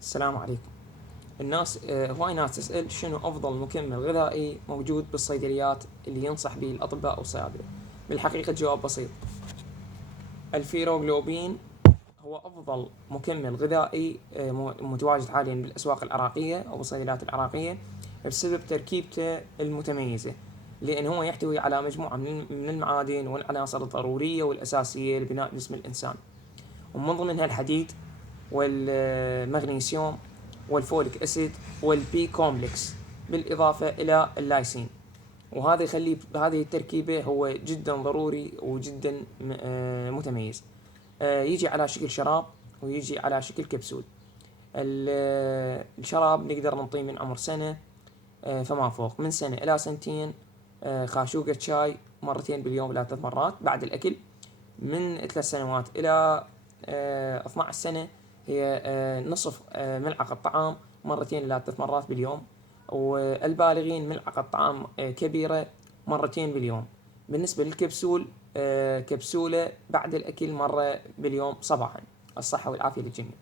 السلام عليكم. هواي ناس تسأل شنو أفضل مكمل غذائي موجود بالصيدليات اللي ينصح به الأطباء أو الصيادلة. بالحقيقة جواب بسيط: الفيروغلوبين هو أفضل مكمل غذائي متواجد حاليا بالأسواق العراقية أو بالصيدليات العراقية، بسبب تركيبته المتميزة، لأن هو يحتوي على مجموعة من المعادن والعناصر الضرورية والأساسية لبناء جسم الإنسان، ومن ضمنها الحديد والمغنيسيوم والفوليك أسيد والبي كومبلكس، بالإضافة إلى اللايسين. وهذا يخلي هذه التركيبة هو جدا ضروري وجدا متميز. يجي على شكل شراب ويجي على شكل كبسول. الشراب نقدر نعطيه من عمر سنة فما فوق، من سنة إلى سنتين خاشوقة شاي مرتين باليوم إلى 3 مرات بعد الأكل. من 3 سنوات إلى 12 سنة هي نصف ملعقة طعام مرتين إلى 3 مرات باليوم. والبالغين ملعقة طعام كبيرة مرتين باليوم. بالنسبة للكبسول كبسولة بعد الأكل مرة باليوم صباحا. الصحة والعافية للجميع.